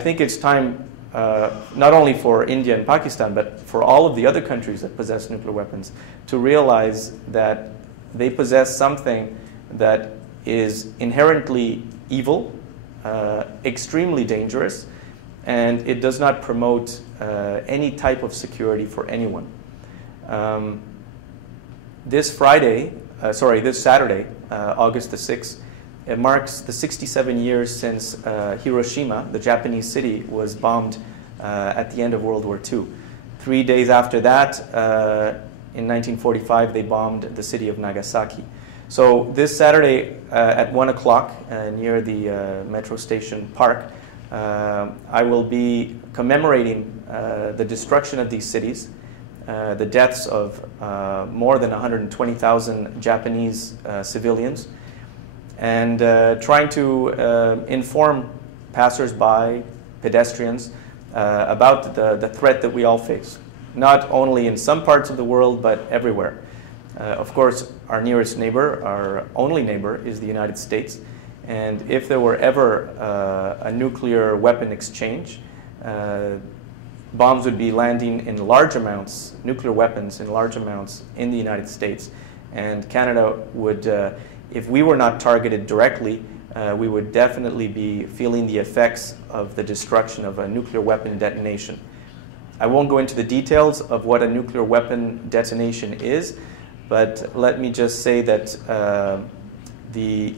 I think it's time not only for India and Pakistan, but for all of the other countries that possess nuclear weapons to realize that they possess something that is inherently evil, extremely dangerous, and it does not promote any type of security for anyone. This Saturday, August the 6th, it marks the 67 years since Hiroshima, the Japanese city, was bombed at the end of World War II. 3 days after that, in 1945, they bombed the city of Nagasaki. So this Saturday at 1 o'clock near the metro station park, I will be commemorating the destruction of these cities, the deaths of more than 120,000 Japanese civilians, and trying to inform passers-by, pedestrians, about the threat that we all face, not only in some parts of the world, but everywhere. Of course, our nearest neighbor, our only neighbor, is the United States. And if there were ever a nuclear weapon exchange, bombs would be landing in large amounts, nuclear weapons in large amounts in the United States. And Canada would, if we were not targeted directly, we would definitely be feeling the effects of the destruction of a nuclear weapon detonation. I won't go into the details of what a nuclear weapon detonation is, but let me just say that the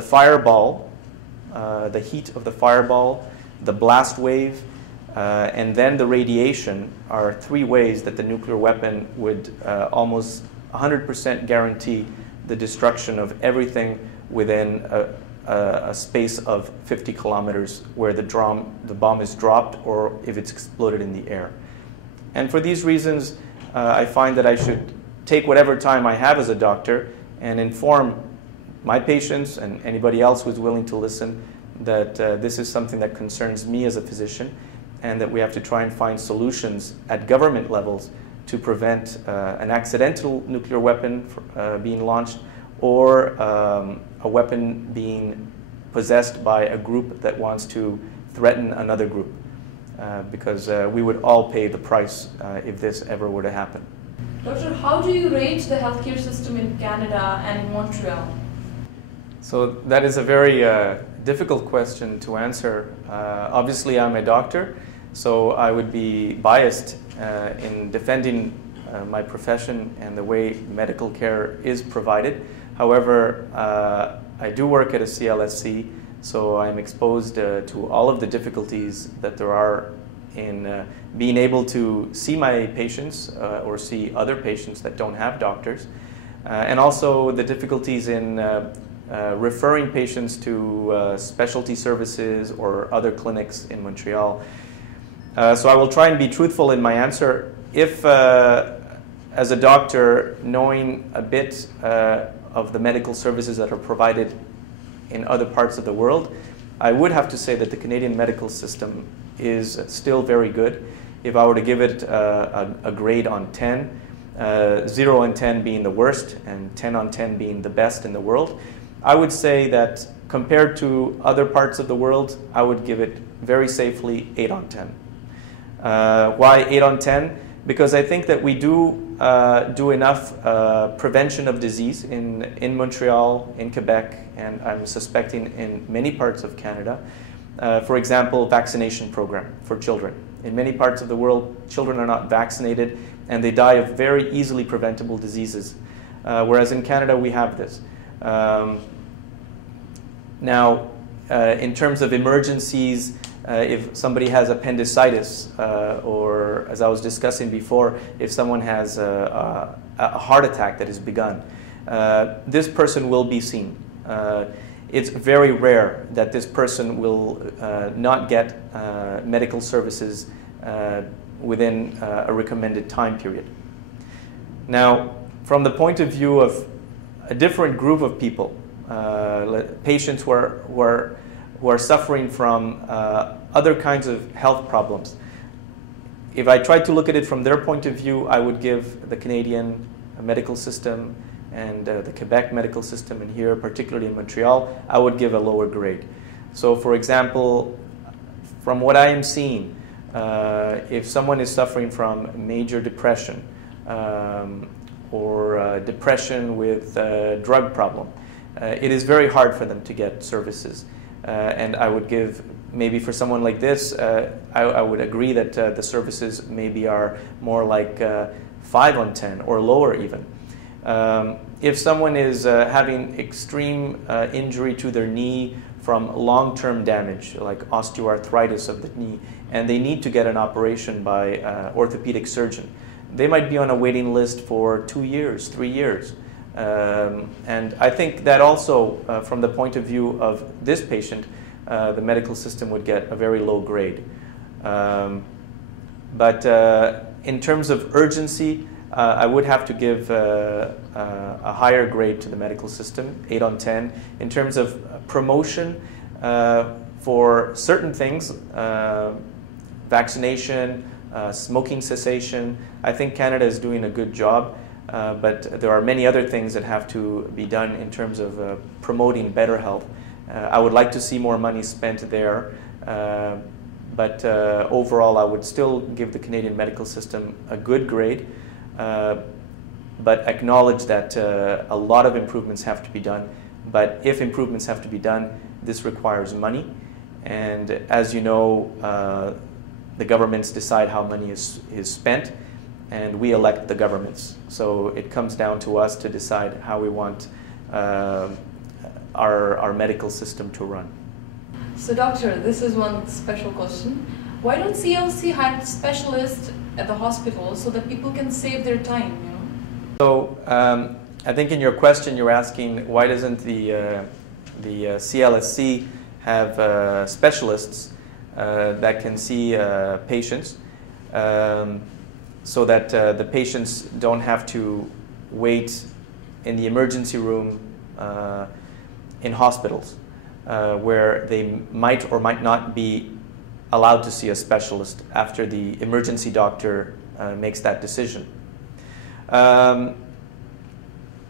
fireball, the heat of the fireball, the blast wave, and then the radiation are three ways that the nuclear weapon would almost 100% guarantee the destruction of everything within a space of 50 kilometers where the bomb is dropped or if it's exploded in the air. And for these reasons, I find that I should take whatever time I have as a doctor and inform my patients and anybody else who's willing to listen that this is something that concerns me as a physician and that we have to try and find solutions at government levels to prevent an accidental nuclear weapon being launched or a weapon being possessed by a group that wants to threaten another group, because we would all pay the price if this ever were to happen. Doctor, how do you rate the healthcare system in Canada and Montreal? So that is a very difficult question to answer. Obviously, I'm a doctor, so I would be biased in defending my profession and the way medical care is provided. However, I do work at a CLSC, so I'm exposed to all of the difficulties that there are in being able to see my patients or see other patients that don't have doctors, and also the difficulties in referring patients to specialty services or other clinics in Montreal. So I will try and be truthful in my answer. If, as a doctor, knowing a bit of the medical services that are provided in other parts of the world, I would have to say that the Canadian medical system is still very good. If I were to give it a grade on 10, 0 on 10 being the worst and 10 on 10 being the best in the world, I would say that compared to other parts of the world, I would give it very safely 8 on 10. Why 8 on 10? Because I think that we do enough prevention of disease in Montreal, in Quebec, and I'm suspecting in many parts of Canada. For example, vaccination program for children. In many parts of the world, children are not vaccinated and they die of very easily preventable diseases. Whereas in Canada, we have this. Now, in terms of emergencies, if somebody has appendicitis, or as I was discussing before, if someone has a heart attack that has begun, this person will be seen. It's very rare that this person will not get medical services within a recommended time period. Now, from the point of view of a different group of people, patients who are suffering from other kinds of health problems. If I tried to look at it from their point of view, I would give the Canadian medical system and the Quebec medical system, and here, particularly in Montreal, I would give a lower grade. So for example, from what I am seeing, if someone is suffering from major depression or depression with a drug problem, it is very hard for them to get services. And I would give, maybe for someone like this, I would agree that the services maybe are more like 5 on 10 or lower even. If someone is having extreme injury to their knee from long-term damage, like osteoarthritis of the knee, and they need to get an operation by orthopedic surgeon, they might be on a waiting list for 2 years, 3 years. And I think that also, from the point of view of this patient, the medical system would get a very low grade. But in terms of urgency, I would have to give a higher grade to the medical system, 8 on 10. In terms of promotion, for certain things, vaccination, smoking cessation, I think Canada is doing a good job. But there are many other things that have to be done in terms of promoting better health. I would like to see more money spent there, but overall I would still give the Canadian medical system a good grade, but acknowledge that a lot of improvements have to be done. But if improvements have to be done, this requires money, and as you know, the governments decide how money is spent, and we elect the governments. So it comes down to us to decide how we want our medical system to run. So doctor, this is one special question. Why don't CLC hire specialists at the hospital so that people can save their time, you know? So I think in your question you're asking why doesn't the CLSC have specialists that can see patients, so that the patients don't have to wait in the emergency room in hospitals, where they might or might not be allowed to see a specialist after the emergency doctor makes that decision.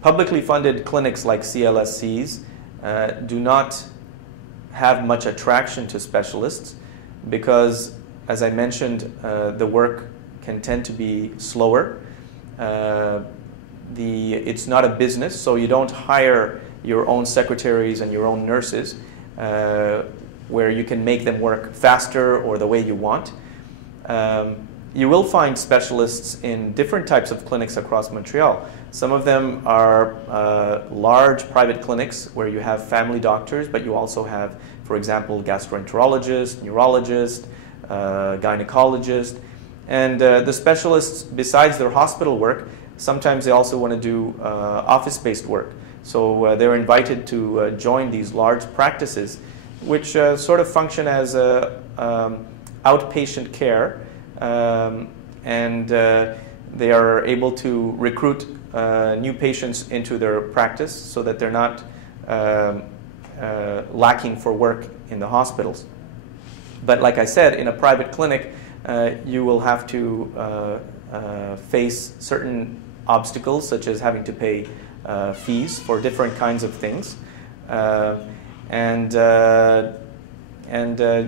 Publicly funded clinics like CLSCs do not have much attraction to specialists because, as I mentioned, the work can tend to be slower. It's not a business, so you don't hire your own secretaries and your own nurses where you can make them work faster or the way you want. You will find specialists in different types of clinics across Montreal. Some of them are large private clinics where you have family doctors, but you also have, for example, gastroenterologists, neurologists, gynecologists. And the specialists, besides their hospital work, sometimes they also want to do office-based work. So they're invited to join these large practices, which sort of function as outpatient care, and they are able to recruit new patients into their practice so that they're not lacking for work in the hospitals. But like I said, in a private clinic, you will have to face certain obstacles, such as having to pay fees for different kinds of things.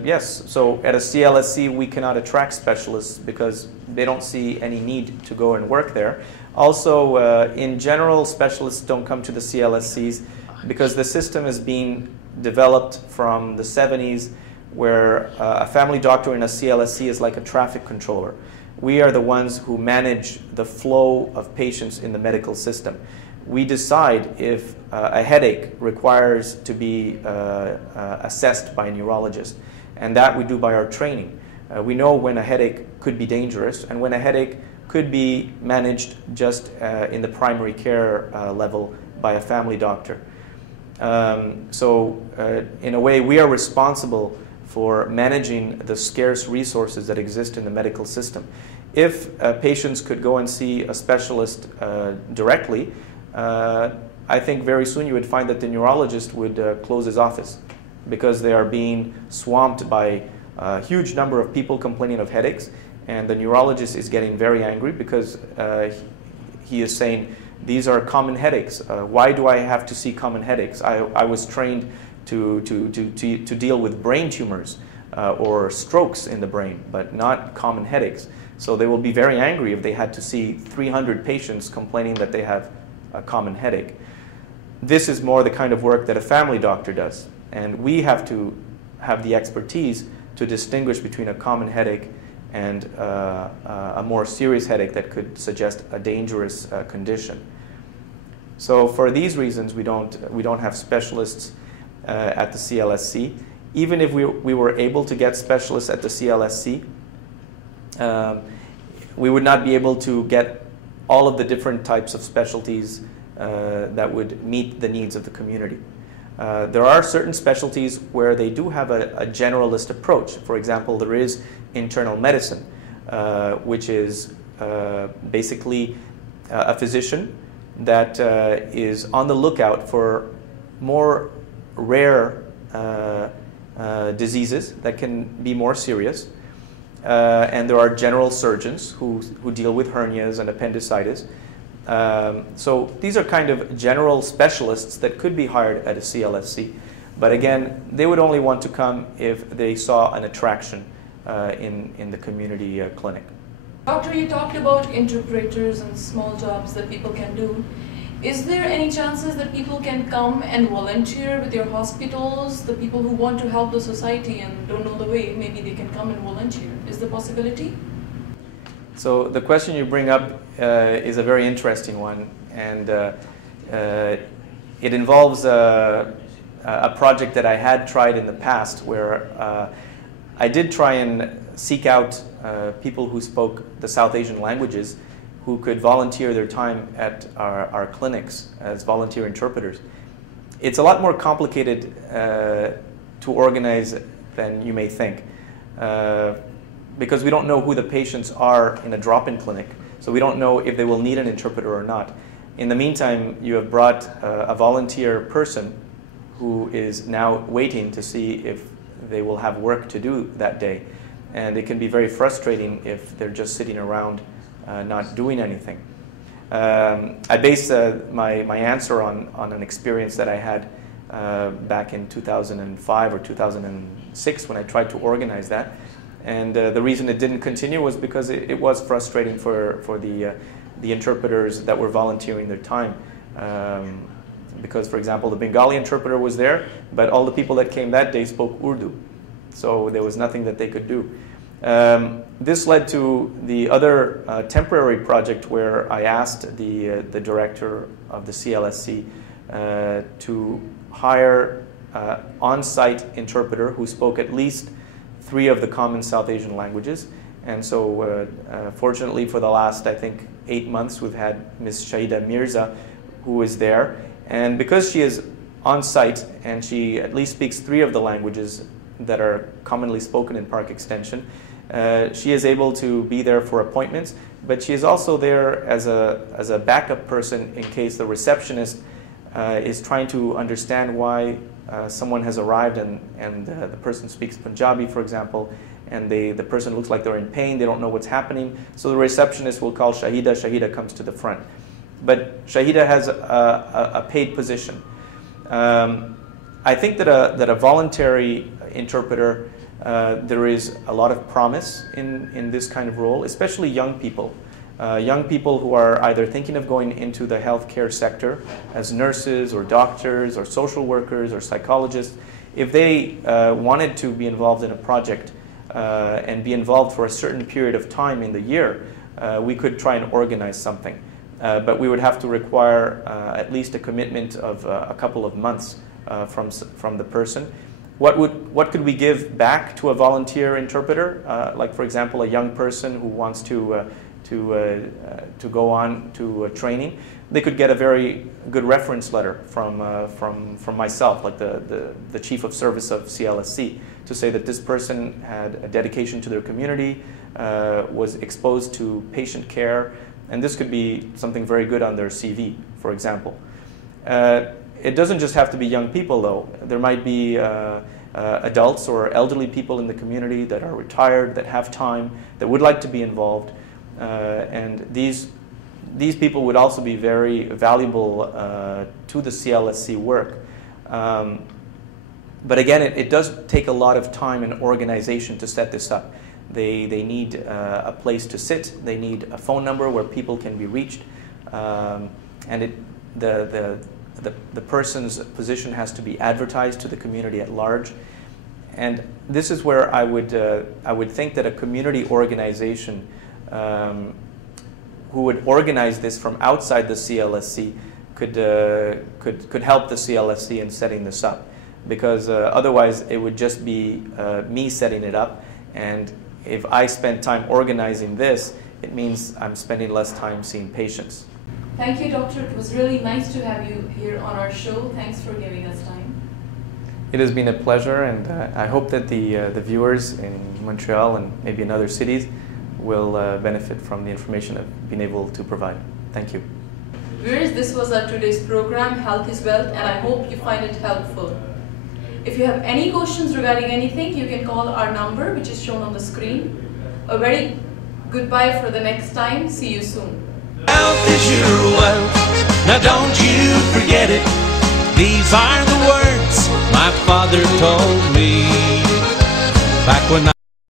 Yes, so at a CLSC we cannot attract specialists because they don't see any need to go and work there. Also, in general, specialists don't come to the CLSCs because the system is being developed from the 70s, where a family doctor in a CLSC is like a traffic controller. We are the ones who manage the flow of patients in the medical system. We decide if a headache requires to be assessed by a neurologist, and that we do by our training. We know when a headache could be dangerous and when a headache could be managed just in the primary care level by a family doctor. So in a way, we are responsible for managing the scarce resources that exist in the medical system. If patients could go and see a specialist directly, I think very soon you would find that the neurologist would close his office because they are being swamped by a huge number of people complaining of headaches, and the neurologist is getting very angry because he is saying, these are common headaches. Why do I have to see common headaches? I was trained to deal with brain tumors. or strokes in the brain, but not common headaches. So they will be very angry if they had to see 300 patients complaining that they have a common headache. This is more the kind of work that a family doctor does, and we have to have the expertise to distinguish between a common headache and a more serious headache that could suggest a dangerous condition. So for these reasons, we don't have specialists at the CLSC. Even if we were able to get specialists at the CLSC, we would not be able to get all of the different types of specialties that would meet the needs of the community. There are certain specialties where they do have a generalist approach. For example, there is internal medicine, which is basically a physician that is on the lookout for more rare diseases that can be more serious. And there are general surgeons who deal with hernias and appendicitis. So these are kind of general specialists that could be hired at a CLSC. But again, they would only want to come if they saw an attraction in the community clinic. Doctor, you talked about interpreters and small jobs that people can do. Is there any chances that people can come and volunteer with your hospitals? The people who want to help the society and don't know the way, maybe they can come and volunteer. Is the possibility? So the question you bring up is a very interesting one, and it involves a project that I had tried in the past where I did try and seek out people who spoke the South Asian languages who could volunteer their time at our clinics as volunteer interpreters. It's a lot more complicated to organize than you may think, because we don't know who the patients are in a drop-in clinic, so we don't know if they will need an interpreter or not. In the meantime, you have brought a volunteer person who is now waiting to see if they will have work to do that day. And it can be very frustrating if they're just sitting around not doing anything. I base my answer on an experience that I had back in 2005 or 2006 when I tried to organize that. And the reason it didn't continue was because it was frustrating for the interpreters that were volunteering their time. Because, for example, the Bengali interpreter was there, but all the people that came that day spoke Urdu. So there was nothing that they could do. This led to the other temporary project where I asked the director of the CLSC to hire on-site interpreter who spoke at least 3 of the common South Asian languages. And so fortunately for the last, I think, 8 months, we've had Ms. Shahida Mirza, who is there. And because she is on-site and she at least speaks 3 of the languages that are commonly spoken in Park Extension, she is able to be there for appointments, but she is also there as a backup person in case the receptionist is trying to understand why someone has arrived and the person speaks Punjabi, for example, and the person looks like they're in pain, they don't know what's happening, so the receptionist will call Shahida, Shahida comes to the front. But Shahida has a paid position. I think that a voluntary interpreter, there is a lot of promise in this kind of role, especially young people. Young people who are either thinking of going into the healthcare sector as nurses or doctors or social workers or psychologists. If they wanted to be involved in a project and be involved for a certain period of time in the year, we could try and organize something. But we would have to require at least a commitment of a couple of months from the person. What could we give back to a volunteer interpreter? Like, for example, a young person who wants to go on to training, they could get a very good reference letter from myself, like the chief of service of CLSC, to say that this person had a dedication to their community, was exposed to patient care, and this could be something very good on their CV, for example. It doesn't just have to be young people, though. There might be adults or elderly people in the community that are retired, that have time, that would like to be involved. And these people would also be very valuable to the CLSC work. But again, it does take a lot of time and organization to set this up. They need a place to sit. They need a phone number where people can be reached, and the person's position has to be advertised to the community at large. And this is where I would think that a community organization who would organize this from outside the CLSC could help the CLSC in setting this up, because otherwise it would just be me setting it up, and if I spend time organizing this, it means I'm spending less time seeing patients. Thank you, Doctor. It was really nice to have you here on our show. Thanks for giving us time. It has been a pleasure, and I hope that the viewers in Montreal and maybe in other cities will benefit from the information I've been able to provide. Thank you. Viewers, this was our today's program, Health is Wealth, and I hope you find it helpful. If you have any questions regarding anything, you can call our number, which is shown on the screen. A very goodbye for the next time. See you soon. Health is your wealth. Now don't you forget it. These are the words my father told me back when